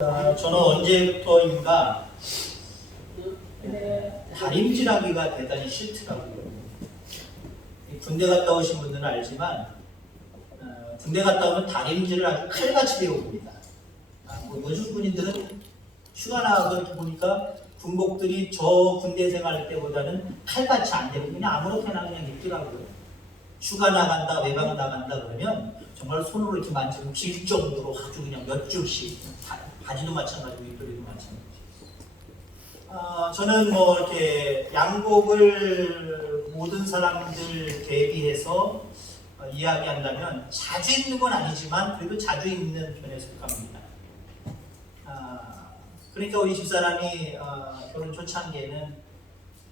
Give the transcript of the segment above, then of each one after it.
저는 언제부터인가 다림질하기가 대단히 싫더라고요. 군대 갔다 오신 분들은 알지만 군대 갔다 오면 다림질을 아주 칼같이 배웁니다. 뭐 요즘 군인들은 휴가 나가서 이렇게 보니까 군복들이 저 군대 생활 때보다는 칼같이 안 되고 그냥 아무렇게나 그냥 입더라고요. 휴가 나간다, 외박 나간다 그러면 정말 손으로 이렇게 만지고 길 정도로 아주 그냥 몇 줄씩 바지도 마찬가지고 윗도리도 마찬가지. 저는 뭐 이렇게 양복을 모든 사람들 대비해서 이야기한다면 자주 입는 건 아니지만 그래도 자주 입는 편에 속합니다. 그러니까 우리 집사람이 결혼 초창기에는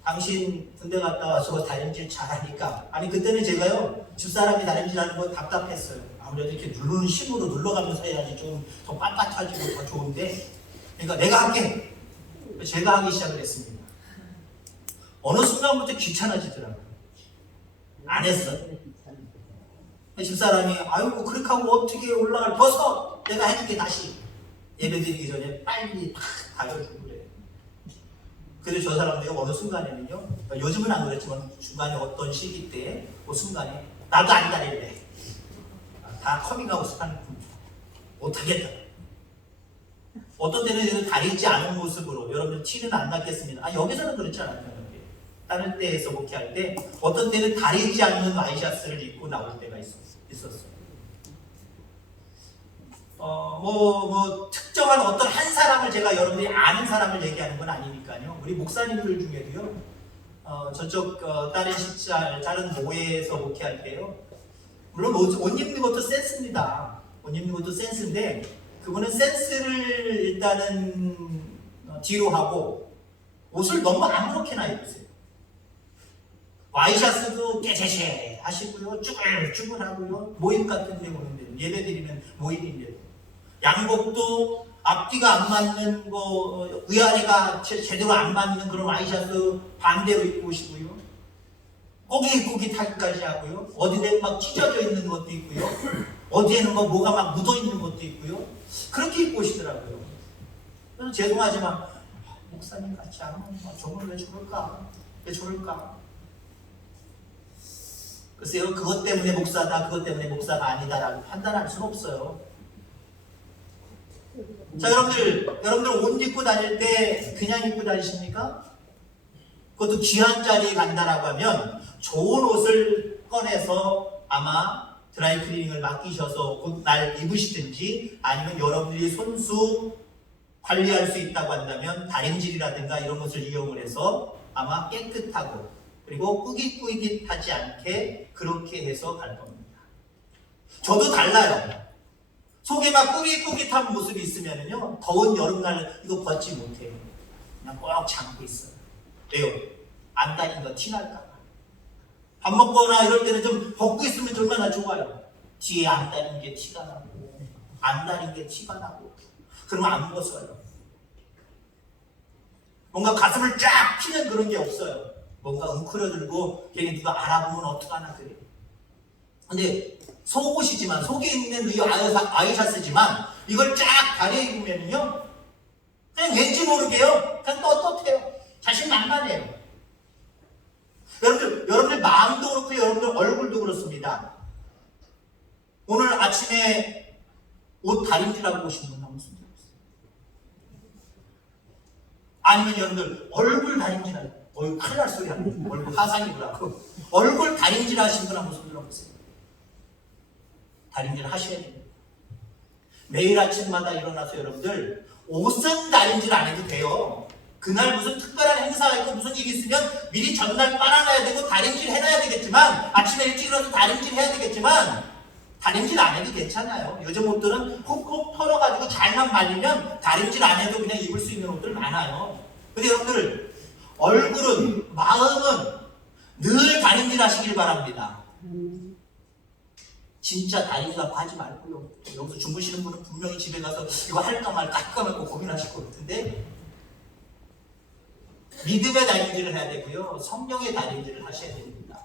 당신 군대 갔다 와서 다림질 잘하니까, 아니 그때는 제가요 집사람이 다림질 하는 거 답답했어요. 아무래도 이렇게 누르는 힘으로 눌러가면서 해야지 좀 더 빳빳해지고 더 좋은데, 그러니까 내가 할게. 제가 하기 시작을 했습니다. 어느 순간부터 귀찮아지더라고요. 안 했어요. 집사람이 아이고 그렇게 하고 어떻게 올라갈, 벗어! 내가 해줄게 다시. 예배드리기 전에 빨리 탁 다져주고 그래요. 그래서 저 사람들이 어느 순간에는요, 요즘은 안 그랬지만 중간에 어떤 시기 때 그 순간에 나도 안 다릴래. 다 커밍아웃을 하는 겁니다. 못하겠다. 어떤 때는 다리지 않은 모습으로, 여러분들 티는 안 났겠습니다. 여기서는 그렇지 않았죠. 다른 때에서 목회할 때 어떤 때는 다리지 않는 와이셔츠를 입고 나올 때가 있었어요. 특정한 어떤 한 사람을, 제가 여러분들이 아는 사람을 얘기하는 건 아니니까요. 우리 목사님들 중에도요, 저쪽 다른 식사, 다른 모회에서 목회할 때요, 물론 옷 입는 것도 센스입니다. 옷 입는 것도 센스인데, 그분은 센스를 일단은 뒤로 하고 옷을 너무 아무렇게나 입으세요. 와이셔츠도 깨제제 하시고요, 쭈글쭈글하고요, 모임 같은 데 오는데, 예배드리는 모임인데, 양복도 앞뒤가 안 맞는 거, 위아래가 제대로 안 맞는 그런 와이셔츠 반대로 입고 오시고요, 꼬깃꼬깃하기까지 하고요, 어디에 막 찢어져 있는 것도 있고요, 어디에는 뭐가 막 묻어 있는 것도 있고요, 그렇게 입고 오시더라고요. 그래서 죄송하지만 목사님 같이 하면 저걸 왜 저럴까? 왜 저럴까? 글쎄요, 그것 때문에 목사다, 그것 때문에 목사가 아니다라고 판단할 수는 없어요. 자, 여러분들 옷 입고 다닐 때 그냥 입고 다니십니까? 그것도 귀한 자리에 간다라고 하면 좋은 옷을 꺼내서 아마 드라이클리닝을 맡기셔서 곧 날 입으시든지, 아니면 여러분들이 손수 관리할 수 있다고 한다면 다림질이라든가 이런 것을 이용을 해서 아마 깨끗하고 그리고 꾸깃꾸깃하지 않게 그렇게 해서 갈 겁니다. 저도 달라요. 속에 막 꾸깃꾸깃한 모습이 있으면요, 더운 여름날 이거 벗지 못해요. 그냥 꼭 잠고 있어요. 왜요? 안 다닌 거 티날까 봐. 밥 먹거나 이럴 때는 좀 벗고 있으면 얼마나 좋아요. 뒤에 안 다닌 게 티가 나고, 안 다닌 게 티가 나고, 그러면 안 벗어요. 뭔가 가슴을 쫙 피는 그런 게 없어요. 뭔가 웅크려들고 괜히 누가 알아보면 어떡하나 그래요. 근데 속옷이지만, 속에 있는 이 와이셔츠지만 이걸 쫙 다려 입으면요, 그냥 왠지 모르게요, 그냥 떳떳해요. 자신만만해요. 여러분들 마음도 그렇고 여러분들 얼굴도 그렇습니다. 오늘 아침에 옷 다림질하고 오신 분 한번 손 들어보세요. 아니면 여러분들 얼굴 다림질하고, 큰일 날 소리 하는 얼굴 하상이더라고. 얼굴 다림질 하신 분 한번 손 들어보세요. 다림질 하셔야 됩니다. 매일 아침마다 일어나서 여러분들 옷은 다림질 안 해도 돼요. 그날 무슨 특별한 행사가 있고 무슨 일이 있으면 미리 전날 빨아놔야 되고 다림질 해놔야 되겠지만, 아침에 일찍 일어나서 다림질 해야 되겠지만, 다림질 안 해도 괜찮아요. 요즘 옷들은 콕콕 털어가지고 잘만 말리면 다림질 안 해도 그냥 입을 수 있는 옷들 많아요. 근데 여러분들 얼굴은, 마음은 늘 다림질 하시길 바랍니다. 진짜 다림질하고 하지 말고요. 여기서 주무시는 분은 분명히 집에 가서 이거 할까 말까 고민하실 것 같은데, 믿음의 다림질을 해야 되고요, 성령의 다림질을 하셔야 됩니다.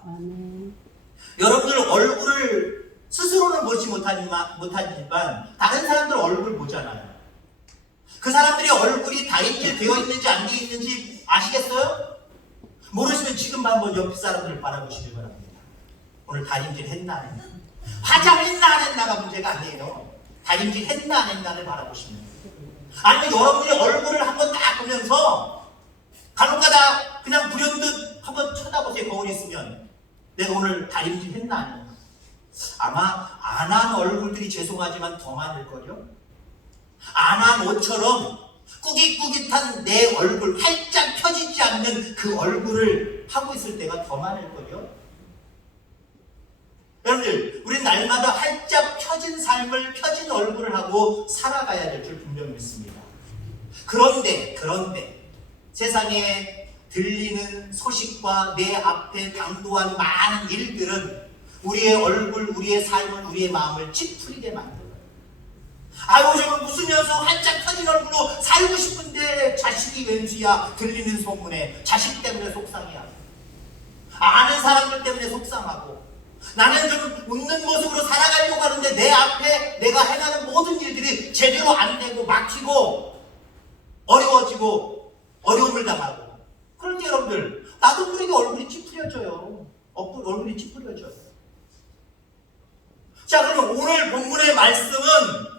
여러분들 얼굴을 스스로는 보지 못하지만 다른 사람들 얼굴 보잖아요. 그 사람들의 얼굴이 다림질 되어 있는지 안 되어 있는지 아시겠어요? 모르시면 지금 한번 옆 사람들을 바라보시길 바랍니다. 오늘 다림질 했나 안 했나? 화장했나 안 했나가 문제가 아니에요. 다림질 했나 안 했나를 바라보시면 돼요. 아니면 여러분의 얼굴을 한번 딱 보면서 간혹가다 그냥 불현듯 한번 쳐다보세요. 거울 있으면 내가 오늘 다림질 했나 안 했나? 아마 안 한 얼굴들이 죄송하지만 더 많을걸요? 안 한 옷처럼 꾸깃꾸깃한 내 얼굴, 활짝 펴지지 않는 그 얼굴을 하고 있을 때가 더 많을걸요? 여러분들, 우린 날마다 활짝 펴진 삶을, 펴진 얼굴을 하고 살아가야 될 줄 분명히 믿습니다. 그런데 세상에 들리는 소식과 내 앞에 당도한 많은 일들은 우리의 얼굴, 우리의 삶을, 우리의 마음을 찌푸리게 만들어요. 아유, 저는 웃으면서 활짝 펴진 얼굴로 살고 싶은데 자식이 왼수야. 들리는 소문에 자식 때문에 속상해하고, 아는 사람들 때문에 속상하고, 나는 좀 웃는 모습으로 살아가려고 하는데 내 앞에 내가 행하는 모든 일들이 제대로 안 되고 막히고 어려워지고 어려움을 당하고, 그럴 때 여러분들, 나도 모르게 얼굴이 찌푸려져요. 얼굴이 찌푸려져요. 자, 그러면 오늘 본문의 말씀은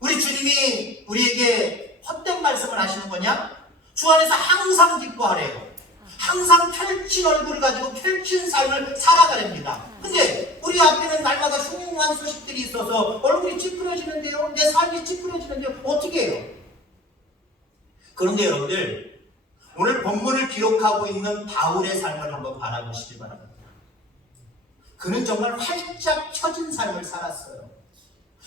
우리 주님이 우리에게 헛된 말씀을 하시는 거냐? 주 안에서 항상 기뻐하래요. 항상 펼친 얼굴을 가지고 펼친 삶을 살아가렵니다. 근데 우리 앞에는 날마다 흉흉한 소식들이 있어서 얼굴이 찌푸려지는데요, 내 삶이 찌푸려지는데요, 어떻게 해요? 그런데 여러분들, 오늘 본문을 기록하고 있는 바울의 삶을 한번 바라보시기 바랍니다. 그는 정말 활짝 펴진 삶을 살았어요.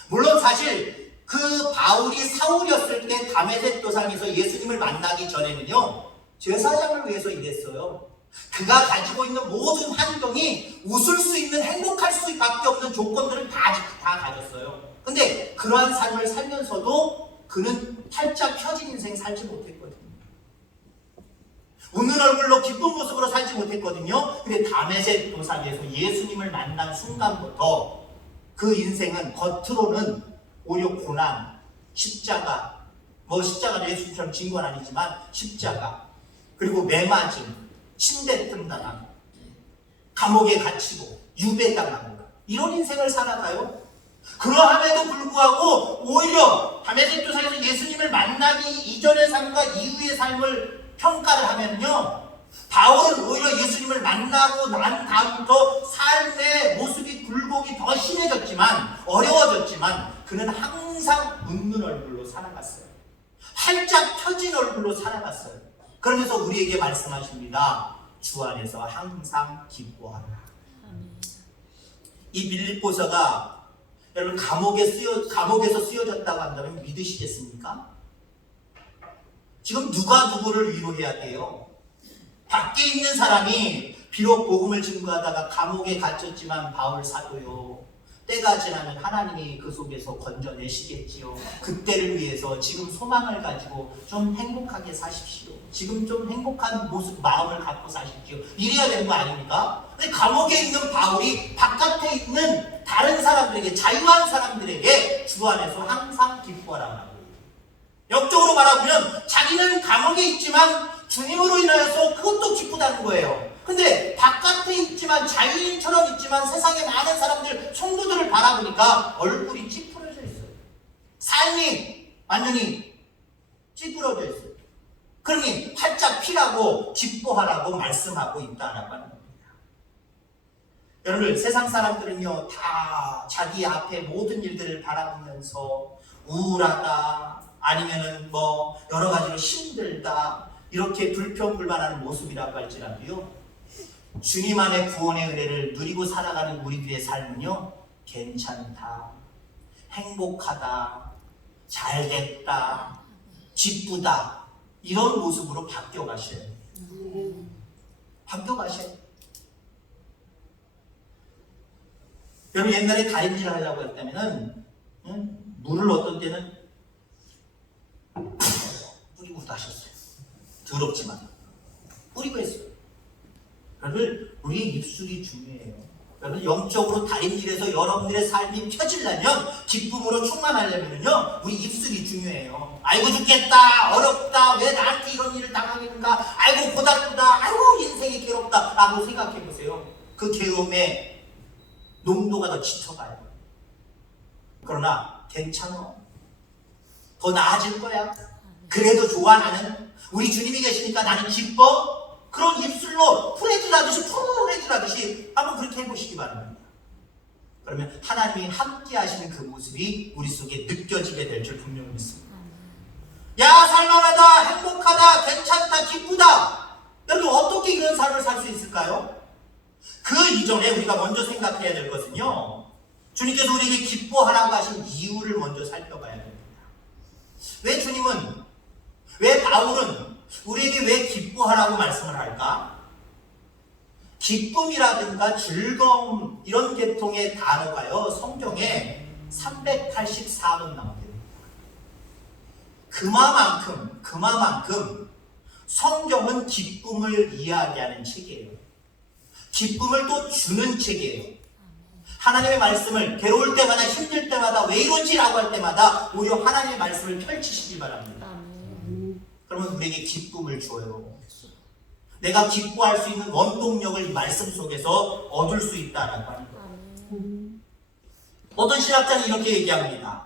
물론 사실 그 바울이 사울이었을 때 다메섹 도상에서 예수님을 만나기 전에는요, 제사장을 위해서 일했어요. 그가 가지고 있는 모든 환경이 웃을 수 있는, 행복할 수밖에 없는 조건들을 다 가졌어요. 근데 그러한 삶을 살면서도 그는 활짝 펴진 인생 살지 못했거든요. 웃는 얼굴로 기쁜 모습으로 살지 못했거든요. 근데 다메섹 도상에서 예수님을 만난 순간부터 그 인생은 겉으로는 오히려 고난, 십자가, 십자가는 예수님처럼 진 건 아니지만 십자가, 그리고 매맞음, 침뱉음 당하고, 감옥에 갇히고, 유배당하고, 이런 인생을 살아가요. 그러함에도 불구하고 오히려 다메섹 도상에서 예수님을 만나기 이전의 삶과 이후의 삶을 평가를 하면요, 바울은 오히려 예수님을 만나고 난 다음부터 삶의 모습이 굴곡이 더 심해졌지만, 어려워졌지만, 그는 항상 웃는 얼굴로 살아갔어요. 활짝 펴진 얼굴로 살아갔어요. 그러면서 우리에게 말씀하십니다. 주 안에서 항상 기뻐하라. 이 빌립보서가 여러분 감옥에서 쓰여졌다고 한다면 믿으시겠습니까? 지금 누가 누구를 위로해야 돼요? 밖에 있는 사람이 비록 복음을 증거하다가 감옥에 갇혔지만 바울 사도요, 때가 지나면 하나님이 그 속에서 건져내시겠지요. 그때를 위해서 지금 소망을 가지고 좀 행복하게 사십시오. 지금 좀 행복한 모습, 마음을 갖고 사십시오. 이래야 되는 거 아닙니까? 근데 감옥에 있는 바울이 바깥에 있는 다른 사람들에게, 자유한 사람들에게 주 안에서 항상 기뻐하라고. 역적으로 말하면 자기는 감옥에 있지만 주님으로 인하여서 그것도 기쁘다는 거예요. 근데 바깥에 있지만, 자유인처럼 있지만 세상에 많은 사람들, 성도들을 바라보니까 얼굴이 찌푸려져 있어요. 삶이 완전히 찌푸려져 있어요. 그러니 활짝 피라고, 기뻐하라고 말씀하고 있다라고 하는 겁니다. 여러분, 세상 사람들은요, 다 자기 앞에 모든 일들을 바라보면서 우울하다, 아니면은 여러 가지로 힘들다, 이렇게 불평불만하는 모습이라고 할지라도요, 주님 안의 구원의 은혜를 누리고 살아가는 우리들의 삶은요, 괜찮다, 행복하다, 잘됐다, 기쁘다, 이런 모습으로 바뀌어 가셔야 돼요. 바뀌어 가셔야 돼요. 여러분, 옛날에 다림질 하려고 했다면은 물을 어떤 때는 뿌리고 하셨어요. 더럽지만 뿌리고 했어요. 여러분, 우리의 입술이 중요해요. 여러분, 영적으로 달인질에서 여러분들의 삶이 펴지려면, 기쁨으로 충만하려면요, 우리 입술이 중요해요. 아이고 죽겠다, 어렵다, 왜 나한테 이런 일을 당하겠는가, 아이고 고달프다, 아이고 인생이 괴롭다 라고 생각해 보세요. 그 괴로움의 농도가 더 짙어가요. 그러나 괜찮아, 더 나아질 거야, 그래도 좋아, 나는 우리 주님이 계시니까 나는 기뻐. 그런 입술로 프레즈라듯이 한번 그렇게 해보시기 바랍니다. 그러면 하나님이 함께 하시는 그 모습이 우리 속에 느껴지게 될 줄 분명히 믿습니다. 야, 살만하다, 행복하다, 괜찮다, 기쁘다. 여러분, 어떻게 이런 삶을 살 수 있을까요? 그 이전에 우리가 먼저 생각해야 될 것은요, 주님께서 우리에게 기뻐하라고 하신 이유를 먼저 살펴봐야 됩니다. 왜 주님은, 왜 바울은 우리에게 왜 기뻐하라고 말씀을 할까? 기쁨이라든가 즐거움, 이런 계통의 단어가요, 성경에 384번 나옵니다. 그만큼 성경은 기쁨을 이야기하는 책이에요. 기쁨을 또 주는 책이에요. 하나님의 말씀을 괴로울 때마다, 힘들 때마다, 왜 이러지? 라고 할 때마다 오히려 하나님의 말씀을 펼치시기 바랍니다. 그러면 우리에게 기쁨을 줘요. 내가 기뻐할 수 있는 원동력을 이 말씀 속에서 얻을 수 있다라고 하는 거예요. 어떤 신학자는 이렇게 얘기합니다.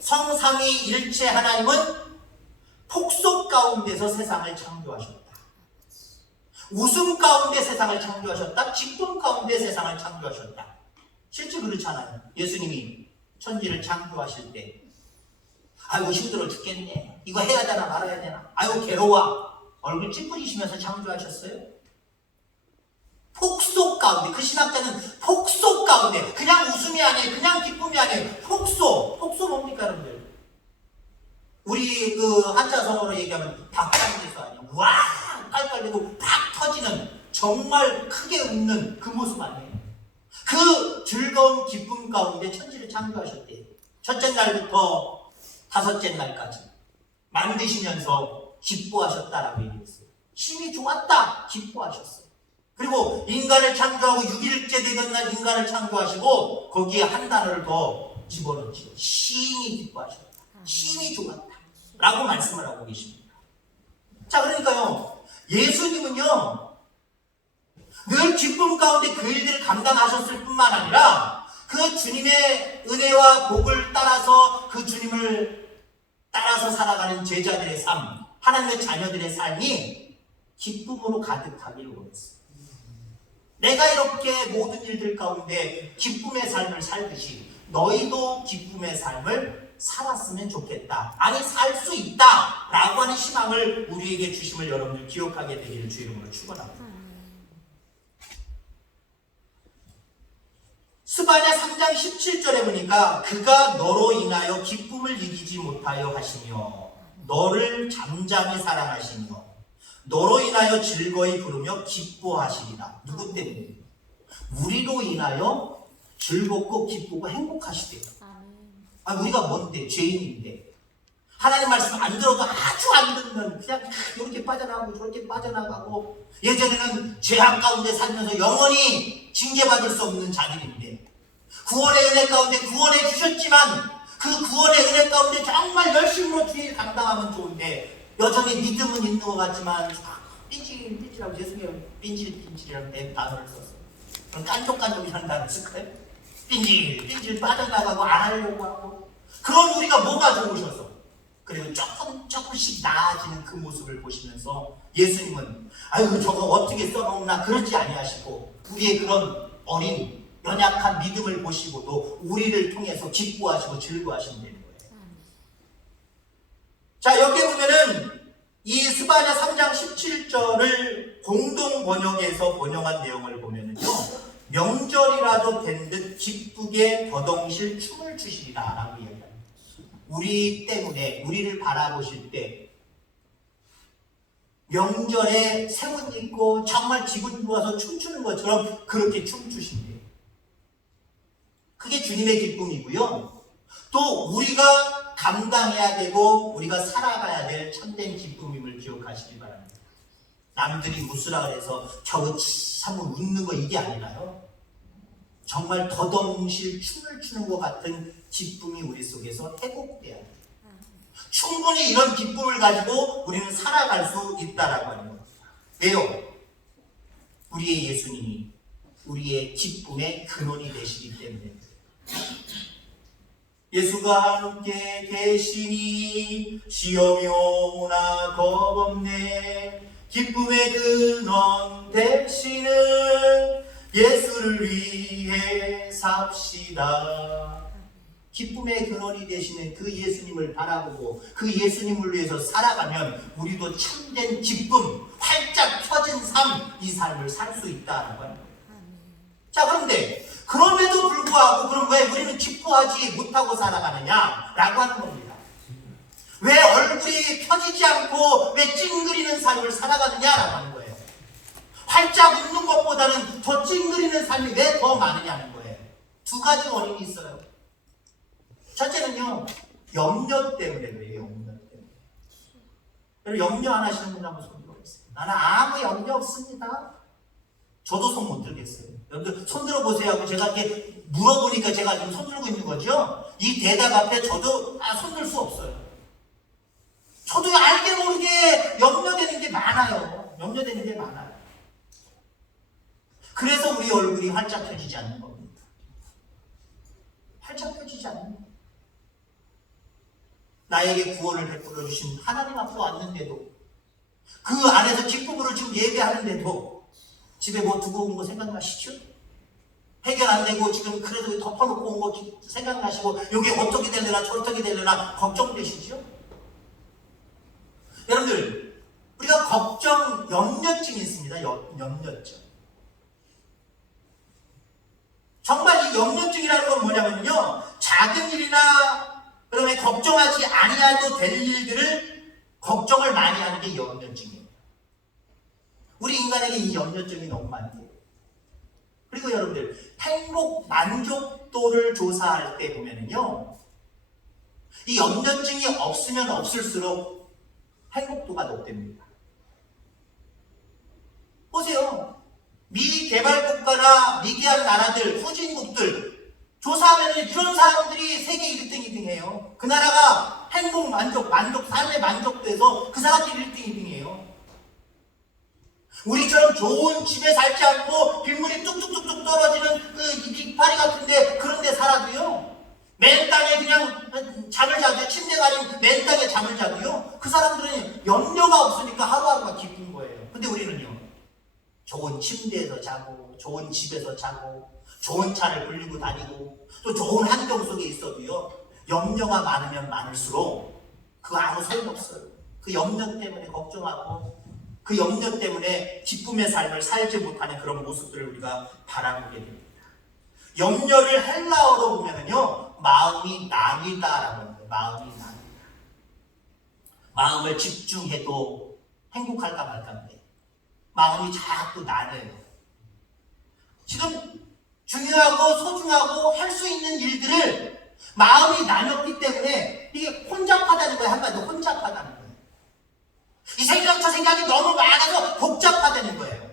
성삼위일체 하나님은 폭소 가운데서 세상을 창조하셨다. 웃음 가운데 세상을 창조하셨다. 기쁨 가운데 세상을 창조하셨다. 실제 그렇잖아요. 예수님이 천지를 창조하실 때, 아이고 힘들어 죽겠네, 이거 해야 되나 말아야 되나, 아이고 괴로워, 얼굴 찌푸리시면서 창조하셨어요. 폭소 가운데, 그 신학자는 폭소 가운데, 그냥 웃음이 아니에요, 그냥 기쁨이 아니에요, 폭소 뭡니까 여러분들? 우리 그 한자성어로 얘기하면 박장대소 아니에요. 와 깔깔대고 팍 터지는, 정말 크게 웃는 그 모습 아니에요. 그 즐거운 기쁨 가운데 천지를 창조하셨대요. 첫째 날부터 다섯째 날까지 만드시면서 기뻐하셨다라고 얘기했어요. 힘이 좋았다, 기뻐하셨어요. 그리고 인간을 창조하고 6일째 되던 날 인간을 창조하시고 거기에 한 단어를 더 집어넣죠. 심히 기뻐하셨다, 힘이 좋았다 라고 말씀을 하고 계십니다. 자, 그러니까요, 예수님은요 늘 기쁨 가운데 그 일들을 감당하셨을 뿐만 아니라 그 주님의 은혜와 복을 따라서, 그 주님을 따라서 살아가는 제자들의 삶, 하나님의 자녀들의 삶이 기쁨으로 가득하기를 원했어요. 내가 이렇게 모든 일들 가운데 기쁨의 삶을 살듯이 너희도 기쁨의 삶을 살았으면 좋겠다, 아니 살 수 있다 라고 하는 희망을 우리에게 주심을 여러분들 기억하게 되기를 주 이름으로 축원합니다. 스바냐 3장 17절에 보니까 그가 너로 인하여 기쁨을 이기지 못하여 하시며 너를 잠잠히 사랑하시며 너로 인하여 즐거이 부르며 기뻐하시리라. 누구 때문에? 우리로 인하여 즐겁고 기쁘고 행복하시대요. 우리가 뭔데? 죄인인데. 하나님 말씀 안 들어도 아주 안 듣는, 그냥 이렇게 빠져나가고 저렇게 빠져나가고, 예전에는 죄악 가운데 살면서 영원히 징계받을 수 없는 자들인데 구원의 은혜 가운데 구원해 주셨지만 그 구원의 은혜 가운데 정말 열심으로 주일 감당하면 좋은데 여전히 믿음은 있는 것 같지만 삐질삐질하고, 죄송해요, 삐질삐질이라는 단어를 썼어요. 그럼 깐족깐족이라는 단어를 쓸까요? 삐질 빠져나가고 안 하려고 하고, 그런 우리가 뭐가 좋으셔서, 그리고 조금씩 나아지는 그 모습을 보시면서 예수님은 아이고 저거 어떻게 써먹나 그러지 아니하시고 우리의 그런 어린 연약한 믿음을 보시고도 우리를 통해서 기뻐하시고 즐거워하신다는 거예요. 자, 여기 보면은 이 스바냐 3장 17절을 공동 번역에서 번역한 내용을 보면은요, 명절이라도 된 듯 기쁘게 더덩실 춤을 추시리라 라고 이야기합니다. 우리 때문에, 우리를 바라보실 때 명절에 새 옷 입고 정말 기분 좋아서 춤추는 것처럼 그렇게 춤추신대요. 그게 주님의 기쁨이고요. 또 우리가 감당해야 되고 우리가 살아가야 될 참된 기쁨임을 기억하시기 바랍니다. 남들이 웃으라 그래서 저거 참 웃는 거 이게 아니라요. 정말 더덩실 춤을 추는 것 같은 기쁨이 우리 속에서 회복돼야 돼요. 충분히 이런 기쁨을 가지고 우리는 살아갈 수 있다라고 하는 겁니다. 왜요? 우리의 예수님이 우리의 기쁨의 근원이 되시기 때문에. 예수가 함께 계시니 시험이 오나 겁없네. 기쁨의 근원 되시는 예수를 위해 삽시다. 기쁨의 근원이 되시는 그 예수님을 바라보고 그 예수님을 위해서 살아가면 우리도 참된 기쁨, 활짝 펴진 삶, 이 삶을 살 수 있다는 거예요. 자, 그런데 그럼에도 불구하고 그럼 왜 우리는 기뻐하지 못하고 살아가느냐라고 하는 겁니다. 왜 얼굴이 펴지지 않고 왜 찡그리는 삶을 살아가느냐라고 하는 거예요. 활짝 웃는 것보다는 더 찡그리는 삶이 왜 더 많으냐는 거예요. 두 가지 원인이 있어요. 첫째는요, 염려 때문에 그래요. 염려 때문에. 여러분, 염려 안 하시는 분 한번 손 들어보세요. 나는 아무 염려 없습니다. 저도 손 못 들겠어요. 여러분들 손 들어보세요 하고 제가 이렇게 물어보니까 제가 지금 손 들고 있는 거죠. 이 대답 앞에 저도 손 들 수 없어요. 저도 알게 모르게 염려되는 게 많아요. 염려되는 게 많아요. 그래서 우리 얼굴이 활짝 펴지지 않는 겁니다. 활짝 펴지지 않는 겁니다. 나에게 구원을 베풀어 주신 하나님 앞에 왔는데도 그 안에서 기쁨으로 지금 예배하는데도 집에 뭐 두고 온 거 생각나시죠? 해결 안 되고 지금 그래도 덮어놓고 온 거 생각나시고 여기 어떻게 되려나 저렇게 되려나 걱정되시죠? 여러분들, 우리가 걱정, 염려증이 있습니다. 염려증. 정말 이 염려증이라는 건 뭐냐면요, 작은 일이나 그다음에 걱정하지 아니해도 될 일들을 걱정을 많이 하는 게 염려증이에요. 우리 인간에게 이 염려증이 너무 많대요. 그리고 여러분들, 행복 만족도를 조사할 때 보면은요, 이 염려증이 없으면 없을수록 행복도가 높답니다. 보세요. 미개발국가나 미개한 나라들, 후진국들 조사하면 이런 사람들이 세계 1등, 2등이에요. 그 나라가 행복, 만족, 삶의 만족도에서 그 사람들이 1등, 2등이에요. 우리처럼 좋은 집에 살지 않고 빗물이 뚝뚝뚝뚝 떨어지는 그 이파리 같은데 그런 데 살아도요, 맨 땅에 그냥 잠을 자고요. 침대가 아닌 맨 땅에 잠을 자고요. 그 사람들은 염려가 없으니까 하루하루가 기쁜 거예요. 근데 우리는요, 좋은 침대에서 자고 좋은 집에서 자고 좋은 차를 불리고 다니고 또 좋은 환경 속에 있어도요, 염려가 많으면 많을수록 그거 아무 소용없어요. 그 염려 때문에 걱정하고 그 염려 때문에 기쁨의 삶을 살지 못하는 그런 모습들을 우리가 바라보게 됩니다. 염려를 헬라어로 보면은요, 마음이 나뉘다라고 합니다. 마음이 나뉘다. 마음을 집중해도 행복할까 말까인데 마음이 자꾸 나뉘어요. 지금 중요하고 소중하고 할 수 있는 일들을 마음이 나뉘었기 때문에 이게 혼잡하다는 거예요. 한마디로 혼잡하다는 거예요. 이 생각 저 생각이 너무 많아서 복잡하다는 거예요.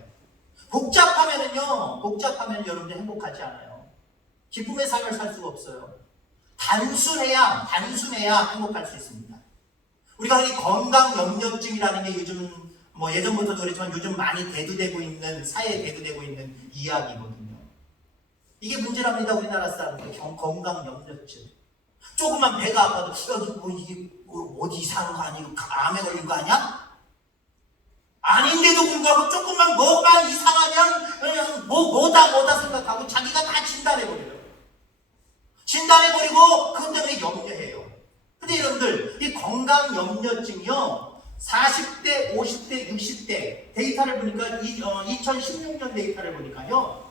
복잡하면 여러분들 행복하지 않아요. 기쁨의 삶을 살 수가 없어요. 단순해야 행복할 수 있습니다. 우리가 이 건강 염려증이라는 게 요즘 뭐 예전부터도 그랬지만 요즘 많이 대두되고 있는, 사회에 대두되고 있는 이야기거든요. 이게 문제랍니다. 우리나라 사람들 건강 염려증. 조금만 배가 아파도 이게 어디 이상한 거 아니고 암에 걸린 거 아니야? 아닌데도 불구하고 조금만 뭐가 이상하면 그냥 뭐다 생각하고 자기가 다 진단해버려요. 진단해버리고 그것 때문에 염려해요. 근데 여러분들, 이 건강 염려증이요, 40대, 50대, 60대 데이터를 보니까 2016년 데이터를 보니까요,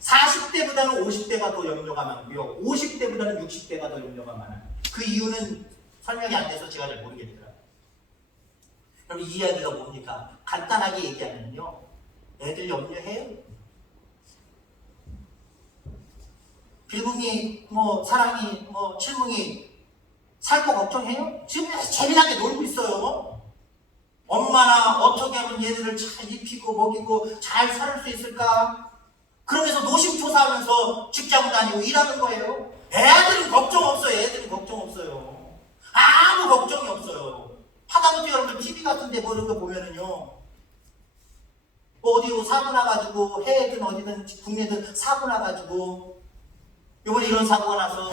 40대보다는 50대가 더 염려가 많고요, 50대보다는 60대가 더 염려가 많아요. 그 이유는 설명이 안 돼서 제가 잘 모르겠더라고요. 그럼 이 이야기가 뭡니까? 간단하게 얘기하면요, 애들 염려해요. 빌붕이, 사랑이, 칠붕이 살거 걱정해요? 지금 재미나게 놀고 있어요. 엄마나 어떻게 하면 얘들을 잘 입히고 먹이고 잘 살을 수 있을까? 그러면서 노심초사하면서 직장 다니고 일하는 거예요. 애들은 걱정 없어요. 애들은 걱정 없어요. 아무 걱정이 없어요. 하다못해 여러분들 TV 같은데 뭐 이런 거 보면은요, 뭐 어디 사고 나가지고 해외든 어디든 국내든 사고 나가지고 요번에 이런 사고가 나서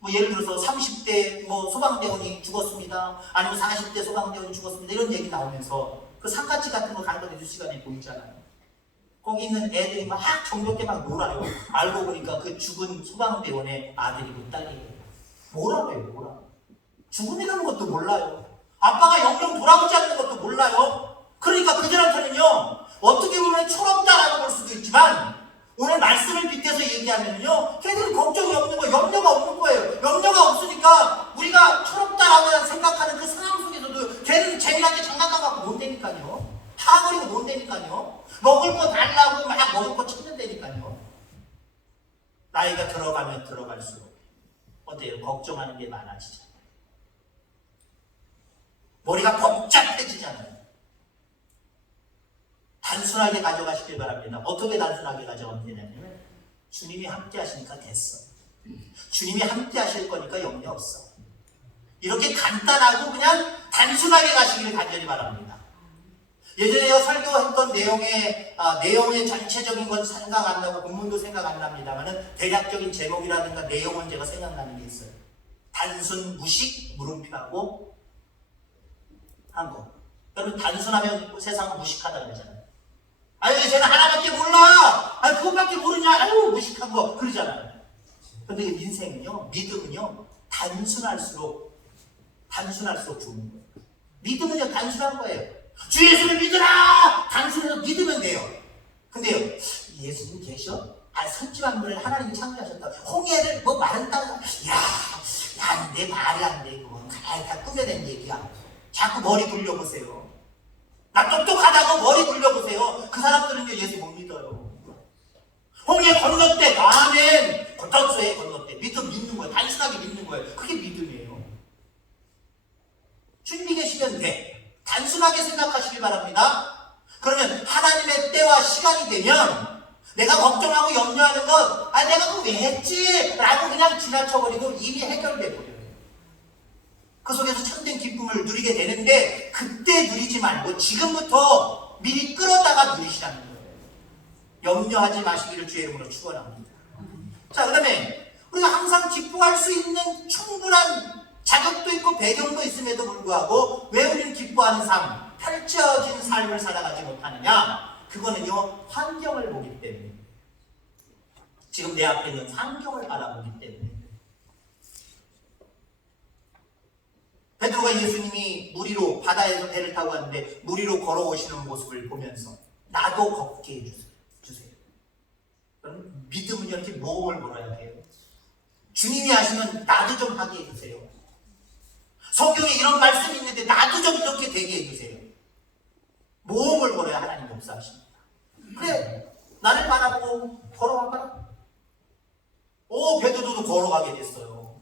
뭐 예를 들어서 30대 뭐 소방대원이 죽었습니다. 아니면 40대 소방대원이 죽었습니다. 이런 얘기 나오면서 그 상가집 같은 거 가는 거 뉴스 시간에 보이잖아요. 거기 있는 애들이 막 정겹게 막 놀아요. 알고 보니까 그 죽은 소방대원의 아들이고 딸이에요. 뭐라고 해요, 뭐라고. 죽음이라는 것도 몰라요. 아빠가 영영 돌아오지 않는 것도 몰라요. 그러니까 그들한테는요, 어떻게 보면 철없다라고 볼 수도 있지만, 오늘 말씀을 빗대서 얘기하면요, 걔들은 걱정이 없는 거예요. 염려가 없는 거예요. 염려가 없으니까 우리가 철없다라고 생각하는 그 상황 속에서도 걔는 재미나게 장난감 갖고 논다니까요. 파버리고 논다니까요. 먹을 거 달라고 막 먹을 거 찾는다니까요. 나이가 들어가면 들어갈수록 어때요? 걱정하는 게 많아지잖아요. 머리가 복잡해지잖아요. 단순하게 가져가시길 바랍니다. 어떻게 단순하게 가져가면 되냐면, 주님이 함께 하시니까 됐어. 주님이 함께 하실 거니까 염려 없어. 이렇게 간단하고 그냥 단순하게 가시기를 간절히 바랍니다. 예전에 설교했던 내용의 전체적인 건 생각 안 나고 본문도 생각 안 납니다만은 대략적인 제목이라든가 내용은 제가 생각나는 게 있어요. 단순, 무식, 물음표하고 한 거. 여러분, 단순하면 세상은 무식하다 그러잖아요. 아유, 쟤는 하나밖에 몰라. 아유, 그것밖에 모르냐. 아유, 무식한 거. 그러잖아요. 근데 인생은요, 믿음은요, 단순할수록 좋은 거예요. 믿음은요, 단순한 거예요. 주 예수를 믿으라! 단순해서 믿으면 돼요. 근데요, 예수님 계셔? 선지만물을 하나님이 창조하셨다. 홍해를 뭐 마른 땅, 야, 내 말이 안 돼. 그건 다 꾸며낸 얘기야. 자꾸 머리 굴려보세요. 나 똑똑하다고 머리 굴려보세요. 그 사람들은요, 예수 못 믿어요. 홍해 건넜대. 아멘. 고통스에 건넜대. 믿는 거예요. 단순하게 믿는 거예요. 그게 믿음이에요. 주님이 계시면 돼. 단순하게 생각하시길 바랍니다. 그러면 하나님의 때와 시간이 되면 내가 걱정하고 염려하는 것, 내가 그거 왜 했지? 라고 그냥 지나쳐버리고 이미 해결돼 버려요. 그 속에서 참된 기쁨을 누리게 되는데, 그때 누리지 말고 지금부터 미리 끌어다가 누리시라는 거예요. 염려하지 마시기를 주의 이름으로 축원합니다. 자, 그 다음에 우리가 항상 기뻐할 수 있는 충분한 자격도 있고 배경도 있음에도 불구하고 왜 우리는 기뻐하는 삶, 펼쳐진 삶을 살아가지 못하느냐? 그거는요, 환경을 보기 때문에, 지금 내 앞에 있는 환경을 바라보기 때문에. 베드로가 예수님이 물 위로, 바다에서 배를 타고 왔는데 물 위로 걸어오시는 모습을 보면서 나도 걷게 해주세요. 그럼 믿음은 이렇게 모험을 걸어야 돼요. 주님이 하시면 나도 좀 하게 해주세요. 성경에 이런 말씀이 있는데 나도 좀 이렇게 되게 해주세요. 모험을 걸어야 하나님 역사하십니다. 그래, 나를 바라보고 걸어가봐라. 베드로도 걸어가게 됐어요.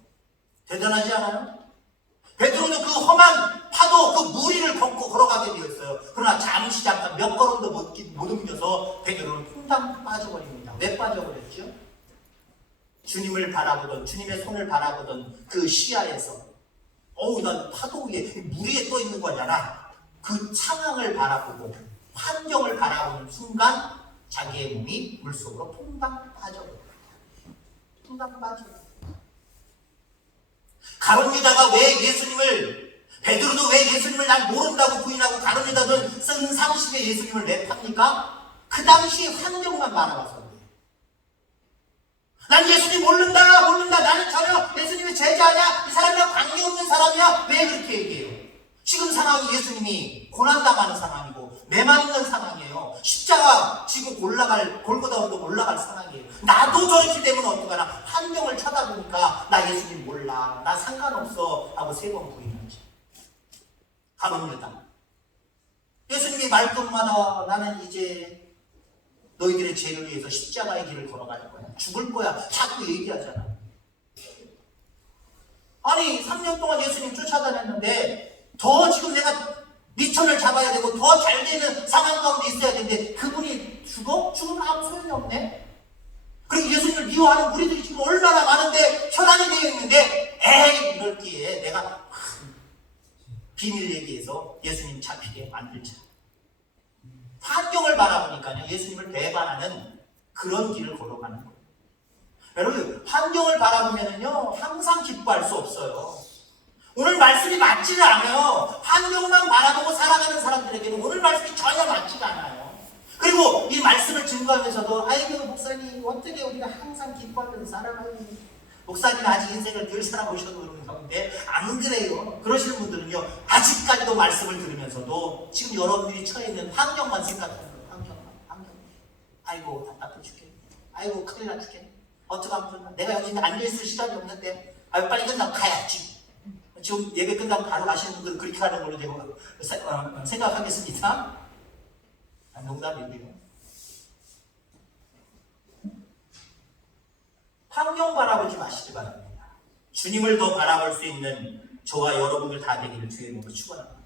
대단하지 않아요? 베드로는 그 험한 파도, 그 물 위를 걷고 걸어가게 되었어요. 그러나 잠시 잠깐 몇 걸음도 못 옮겨서 베드로는 퐁당 빠져버립니다. 왜 빠져버렸죠? 주님을 바라보던, 주님의 손을 바라보던 그 시야에서, 난 파도 위에, 물 위에 떠 있는 거잖아. 그 상황을 바라보고 환경을 바라보는 순간 자기의 몸이 물속으로 퐁당 빠져버려요. 퐁당 빠져요. 가룟 유다가 왜 베드로도 왜 예수님을 난 모른다고 부인하고 가룟 유다는 쓴 상식에 예수님을 왜 팝니까? 그 당시 환경만 바라봐서 그래요. 난 예수님 모른다. 나는 전혀 예수님의 제자냐? 이 사람이랑 관계없는 사람이야? 왜 그렇게 얘기해요? 지금 상황이 예수님이 고난당하는 상황이고 메마르는 상황이에요. 십자가 지고 골고다 언덕 올라갈 상황이에요. 나도 저렇게 되면 어떡하나? 환경을 쳐다보니까 나 예수님 몰라, 나 상관없어 하고 3번 부인하지. 가룟 유다. 예수님이 말끝마다 나는 이제 너희들의 죄를 위해서 십자가의 길을 걸어갈 거야. 죽을 거야. 자꾸 얘기하잖아. 아니 3년 동안 예수님 쫓아다녔는데 더 지금 내가 미천을 잡아야 되고 더 잘 되는 상황 가운데 있어야 되는데 그분이 죽어? 죽으면 아무 소용이 없네? 그리고 예수님을 미워하는 무리들이 지금 얼마나 많은데 혈안이 되어 있는데 에이 이럴 기에 내가 비밀 얘기해서 예수님 잡히게 만들자. 환경을 바라보니까요 예수님을 배반하는 그런 길을 걸어가는 거예요. 여러분 환경을 바라보면요 항상 기뻐할 수 없어요. 오늘 말씀이 맞지를 않아요. 환경만 바라보고 살아가는 사람들에게는 오늘 말씀이 전혀 맞지가 않아요. 그리고 이 말씀을 증거하면서도 아이고 목사님 어떻게 우리가 항상 기뻐하면서 살아가요. 목사님 아직 인생을 덜 살아보셔도 그러는 가운데 안 그래요. 그러시는 분들은요 아직까지도 말씀을 들으면서도 지금 여러분들이 처해 있는 환경만 생각하는 거예요. 환경만. 아이고 답답해 죽겠네. 아이고 큰일 나 죽겠네. 어떡하면 좋나. 내가 여기 앉아있을 시간이 없는데 아유 빨리 끝나고 가야지. 지금 예배 끝나고 바로 가시는 분들은 그렇게 하는 걸로 제가 생각하겠습니다. 농담이고요. 환경 바라보지 마시기 바랍니다. 주님을 더 바라볼 수 있는 저와 여러분들 다 되기를 주의 이름으로 축원합니다.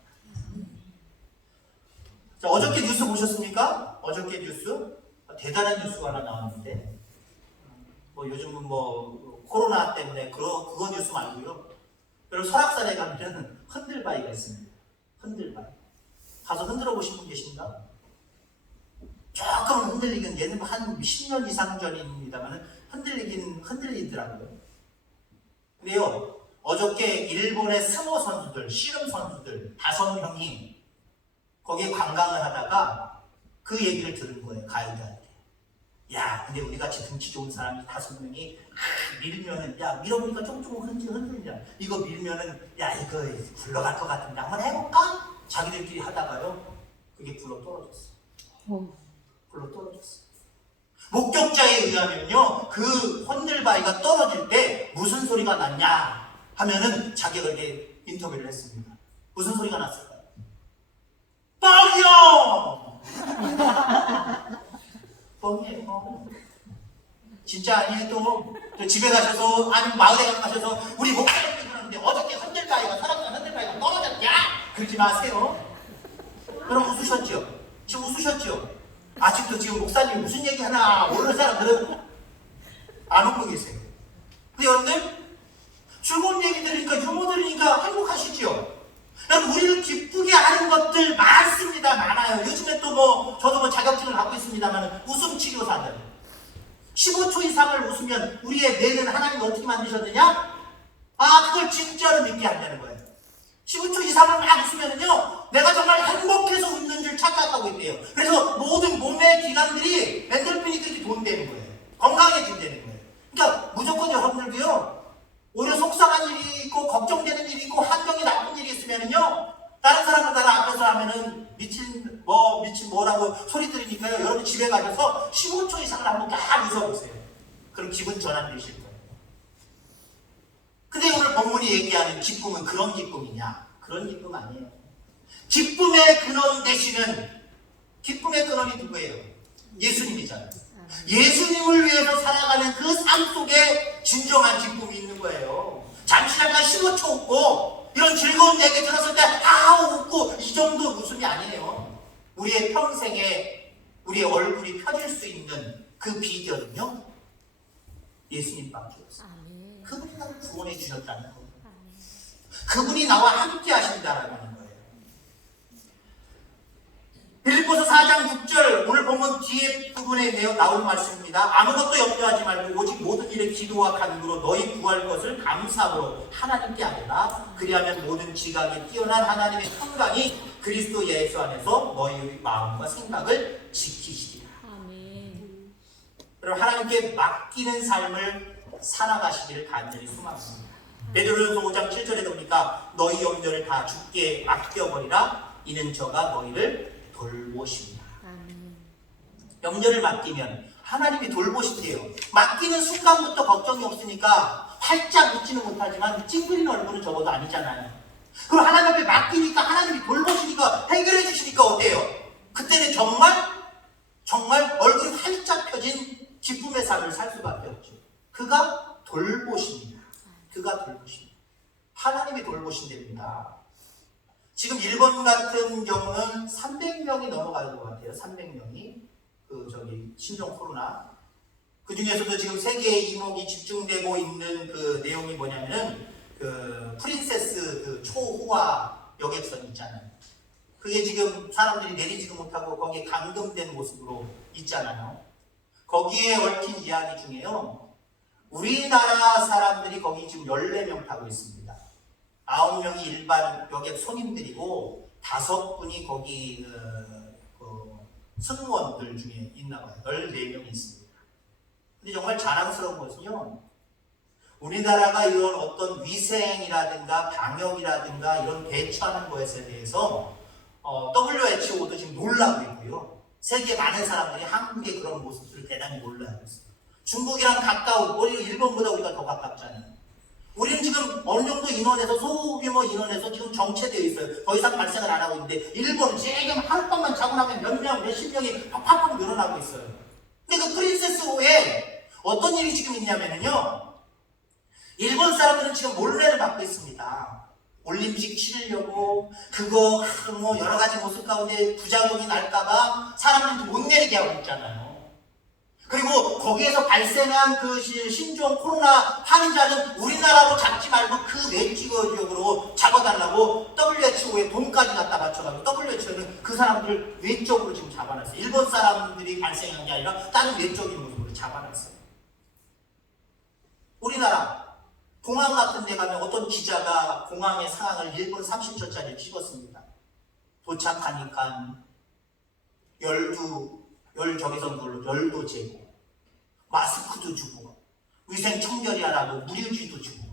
자, 어저께 뉴스 보셨습니까? 어저께 뉴스 대단한 뉴스가 하나 나왔는데 요즘은 코로나 때문에 그거 뉴스 말고요. 여러분 설악산에 가면 흔들바위가 있습니다. 흔들바위. 가서 흔들어 보신 분 계신가? 조금 흔들리긴 얘는 한 10년 이상 전입니다만 흔들리더라고요. 근데요 어저께 일본의 스모 선수들, 씨름 선수들 5명이 거기에 관광을 하다가 그 얘기를 들은 거예요. 가이드한테. 야, 근데 우리 같이 등치 좋은 사람이 5명이 밀면은 야 밀어보니까 조금 흔들리냐. 이거 밀면은 야 이거 굴러갈 것 같은데 한번 해볼까? 자기들끼리 하다가요 그게 굴러 떨어졌어. 굴러 떨어졌어. 목격자에 의하면요 그 혼들바위가 떨어질 때 무슨 소리가 났냐 하면은 자기가 이렇게 인터뷰를 했습니다. 무슨 소리가 났을까요? 뻥이요! 뻥이에요. 진짜 아니에요. 또 집에 가셔서 아니면 마을에 가셔서 우리 목사님이 그러는데 어저께 흔들바위가 설악산 흔들바위가 떨어졌냐? 그러지 마세요. 그럼 웃으셨죠? 지금 웃으셨죠? 아직도 지금 목사님이 무슨 얘기 하나 모르는 사람들은 안 웃고 계세요. 근데 여러분들 즐거운 얘기 들으니까 유머 들으니까 행복하시죠? 여러분 우리를 기쁘게 하는 것들 많습니다. 많아요. 요즘에 또 저도 자격증을 갖고 있습니다만 웃음 치료사들 15초 이상을 웃으면 우리의 뇌는 하나님 어떻게 만드셨느냐? 그걸 진짜로 믿게 한다는 거예요. 15초 이상을 막 웃으면요 내가 정말 행복해서 웃는 줄 착각하고 있대요. 그래서 모든 몸의 기관들이 엔돌핀이 그렇게 돈다는 거예요. 건강해진다는 거예요. 그러니까 무조건 여러분들도요 오히려 속상한 일이 있고 걱정되는 일이 있고 환경이 나쁜 일이 있으면요 다른 사람들 앞에서 하면은 미친 뭐라고 소리 들으니까요 여러분 집에 가셔서 15초 이상을 한번 딱 웃어보세요. 그럼 기분 전환되실 거예요. 근데 오늘 본문이 얘기하는 기쁨은 그런 기쁨이냐? 그런 기쁨 아니에요. 기쁨의 근원 되시는 기쁨의 근원이 누구예요? 예수님이잖아요. 예수님을 위해서 살아가는 그 삶 속에 진정한 기쁨이 있는 거예요. 잠시 잠깐 15초 웃고 이런 즐거운 얘기 들었을 때 웃고 이 정도 웃음이 아니에요. 우리의 평생에 우리의 얼굴이 펴질 수 있는 그 비결은요 예수님밖에 없어요. 그분이 나를 구원해 주셨다는 거예요. 그분이 나와 함께 하신다라는 거예요. 빌립보서 4장 6절 오늘 보면 뒤에 부분에 나올 말씀입니다. 아무것도 염려하지 말고 오직 모든 일에 기도와 간구로 너희 구할 것을 감사함으로 하나님께 아뢰라. 그리하면 모든 지각에 뛰어난 하나님의 평강이 그리스도 예수 안에서 너희 마음과 생각을 지키시리라. 아멘. 그럼 하나님께 맡기는 삶을 살아가시기를 간절히 소망합니다. 베드로전서 5장 7절에 보니까 너희 염려를 다 주께 맡겨버리라. 이는 저가 너희를 돌보십니다. 염려를 맡기면 하나님이 돌보신대요. 맡기는 순간부터 걱정이 없으니까 활짝 웃지는 못하지만 찡그리는 얼굴은 적어도 아니잖아요. 그럼 하나님 앞에 맡기니까 하나님이 돌보시니까 해결해 주시니까 어때요? 그때는 정말 얼굴이 활짝 펴진 기쁨의 삶을 살 수밖에 없죠. 그가 돌보십니다. 그가 돌보십니다. 하나님이 돌보신답니다. 지금 일본 같은 경우는 300명이 넘어가는 것 같아요. 300명이 신종 코로나 그 중에서도 지금 세계의 이목이 집중되고 있는 그 내용이 뭐냐면은 그 프린세스 그 초호화 여객선 있잖아요. 그게 지금 사람들이 내리지도 못하고 거기에 감금된 모습으로 있잖아요. 거기에 얽힌 이야기 중에요. 우리나라 사람들이 거기 지금 14명 타고 있습니다. 9명이 일반 여객 손님들이고 5분이 거기 승무원들 중에 있나 봐요. 14명이 있습니다. 근데 정말 자랑스러운 것은요. 우리나라가 이런 어떤 위생이라든가 방역이라든가 이런 대처하는 것에 대해서 WHO도 지금 놀라고 있고요. 세계 많은 사람들이 한국의 그런 모습들을 대단히 놀라고 있어요. 중국이랑 가까우고 일본보다 우리가 더 가깝잖아요. 우리는 지금 어느 정도 인원에서 소규모 인원에서 지금 정체되어 있어요. 더 이상 발생을 안 하고 있는데 일본은 지금 하룻밤만 자고 나면 몇 명, 몇십 명이 팍팍 늘어나고 있어요. 근데 그 프린세스 호에 어떤 일이 지금 있냐면요. 일본 사람들은 지금 몰래를 받고 있습니다. 올림픽 치르려고 그거 뭐 여러 가지 모습 가운데 부작용이 날까봐 사람들도 못 내리게 하고 있잖아요. 그리고 거기에서 발생한 그 신종 코로나 환자는 우리나라로 잡지 말고 그 외지역으로 잡아달라고 WHO에 돈까지 갖다 바쳐가지고 WHO는 그 사람들 외적으로 지금 잡아놨어요. 일본 사람들이 발생한 게 아니라 다른 외적인 모습으로 잡아놨어요. 우리나라 공항 같은 데 가면 어떤 기자가 공항의 상황을 1분 30초짜리 찍었습니다. 도착하니까 열 적외선불로 열도 재고 마스크도 주고 위생 청결이라고 무료주의도 주고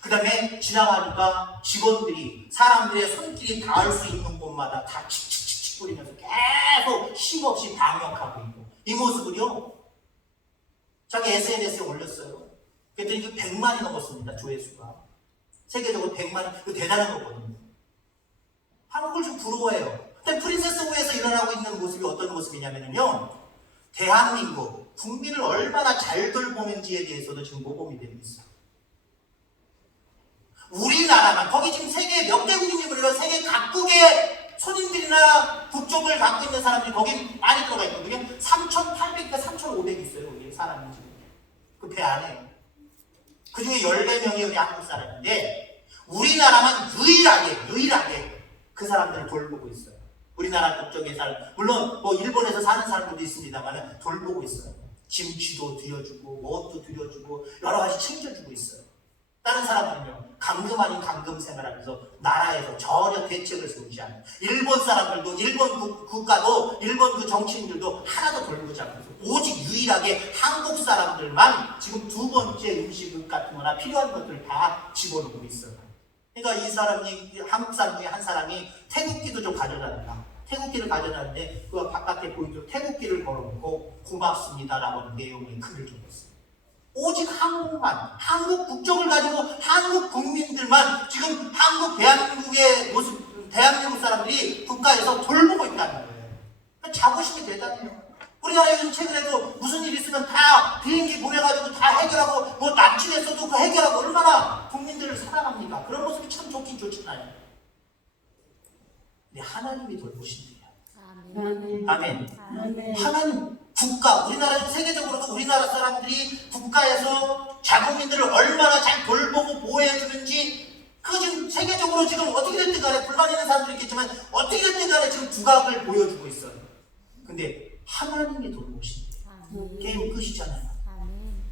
그 다음에 지나가니까 직원들이 사람들의 손길이 닿을 수 있는 곳마다 다 칙칙칙칙 뿌리면서 계속 쉼없이 방역하고 있고 이 모습을요 자기 SNS에 올렸어요. 그랬더니 100만이 넘었습니다. 조회수가. 세계적으로 100만, 이거 대단한 거거든요. 한국을 좀 부러워해요. 근데 프린세스 호에서 일어나고 있는 모습이 어떤 모습이냐면요. 대한민국, 국민을 얼마나 잘 돌보는지에 대해서도 지금 모범이 되고 있어요. 우리나라만, 거기 지금 세계 몇 개국인지 모르겠어요. 세계 각국의 손님들이나 국적을 갖고 있는 사람들이 거기 많이 들어가 있거든요. 3,800개, 3,500 있어요. 거기 사람이 지금. 그 배 안에. 그 중에 14명이 우리 한국 사람인데, 우리나라만 유일하게 그 사람들을 돌보고 있어요. 우리나라 국적의 사람, 물론 뭐 일본에서 사는 사람들도 있습니다만 돌보고 있어요. 김치도 드려주고, 뭣도 드려주고, 여러 가지 챙겨주고 있어요. 다른 사람들은요, 감금 아닌 감금 생활하면서 나라에서 전혀 대책을 세우지 않아요. 일본 사람들도, 일본 국가도, 일본 그 정치인들도 하나도 돌보지 않고 오직 유일하게 한국 사람들만 지금 두 번째 음식 같은 거나 필요한 것들을 다 집어넣고 있어요. 그러니까 이 사람이, 한국 사람 중에 한 사람이 태극기도 좀 가져다니까. 태극기를 가져다는데 그 바깥에 보이도록 태극기를 걸어놓고 고맙습니다라고 하는 내용의 글을 적었어요. 오직 한국만, 한국 국적을 가지고 한국 국민들만 지금 한국 대한민국의 모습, 대한민국 사람들이 국가에서 돌보고 있다는 거예요. 자부심이 대단해요. 우리나라 요즘 최근에도 무슨 일 있으면 다 비행기 보내가지고 다 해결하고 뭐 납치했어도 그 해결하고 얼마나 국민들을 사랑합니까? 그런 모습이 참 좋긴 좋잖아요. 근데 하나님이 돌보신대요. 아멘. 하나님, 국가, 우리나라 세계적으로도 우리나라 사람들이 국가에서 자국민들을 얼마나 잘 돌보고 보호해주는지 그 지금 세계적으로 지금 어떻게 됐든 간에 불만 있는 사람들이 있겠지만 어떻게 됐든 간에 지금 두각을 보여주고 있어요. 근데 하나님이 돌보신대요. 게임 끝이잖아요.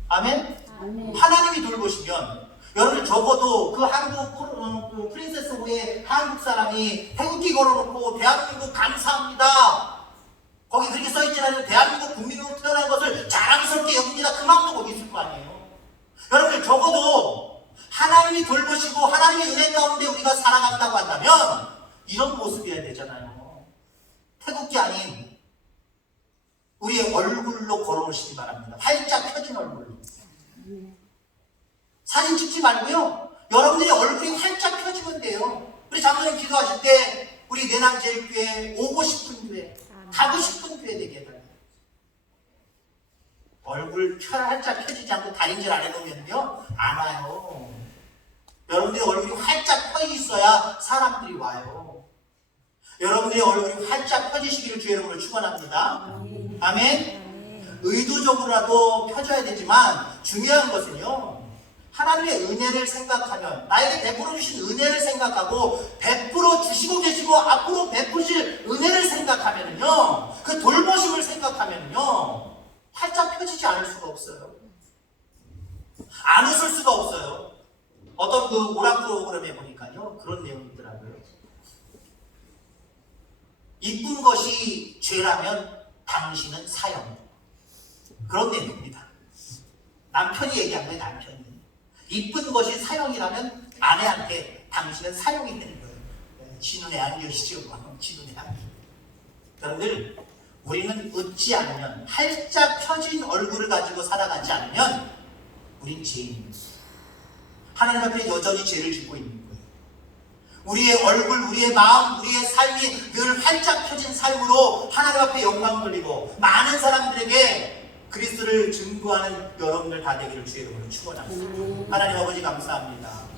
아멘? 아멘? 하나님이 돌보시면 여러분 적어도 그 한국 프린세스 호에 한국 사람이 태극기 걸어놓고 대한민국 감사합니다. 거기 그렇게 써있지 않아요. 대한민국 국민으로 태어난 것을 자랑스럽게 여깁니다. 그 마음도 거기 있을 거 아니에요. 여러분들 적어도 하나님이 돌보시고 하나님의 은혜 가운데 우리가 살아간다고 한다면 이런 모습이어야 되잖아요. 태극기 아닌 우리의 얼굴로 걸어오시기 바랍니다. 활짝 펴진 얼굴로. 사진 찍지 말고요. 여러분들의 얼굴이 활짝 펴지면 돼요. 우리 장로님 기도하실 때 우리 내낭제일교회 오고 싶은 교회, 가고 싶은 교회 되게 해달라요. 얼굴 활짝 펴지지 않고 다림질 안 해놓으면요 안 와요. 여러분들의 얼굴이 활짝 펴 있어야 사람들이 와요. 여러분들의 얼굴이 활짝 펴지시기를 주의 이름으로 축원합니다. 아멘. 의도적으로라도 펴줘야 되지만 중요한 것은요, 하나님의 은혜를 생각하면, 나에게 베풀어 주신 은혜를 생각하고 베풀어 주시고 계시고 앞으로 베푸실 은혜를 생각하면요, 그 돌보심을 생각하면요, 활짝 펴지지 않을 수가 없어요. 안 웃을 수가 없어요. 어떤 그 오락 프로그램에 보니까요, 그런 내용이 있더라고요. 이쁜 것이 죄라면 당신은 사형. 그런 내용입니다. 남편이 얘기한 거예요, 남편이. 이쁜 것이 사형이라면 아내한테 당신은 사형이 되는 거예요. 진운의 안경이죠. 진운의 안경. 여러분들, 우리는 웃지 않으면, 활짝 펴진 얼굴을 가지고 살아가지 않으면 우린 죄인입니다. 하나님 앞에 여전히 죄를 짓고 있는 거예요. 우리의 얼굴, 우리의 마음, 우리의 삶이 늘 활짝 펴진 삶으로 하나님 앞에 영광을 돌리고 많은 사람들에게 그리스도를 증거하는 여러분들 다 되기를 주의 이름으로 축원합니다. 하나님 아버지 감사합니다.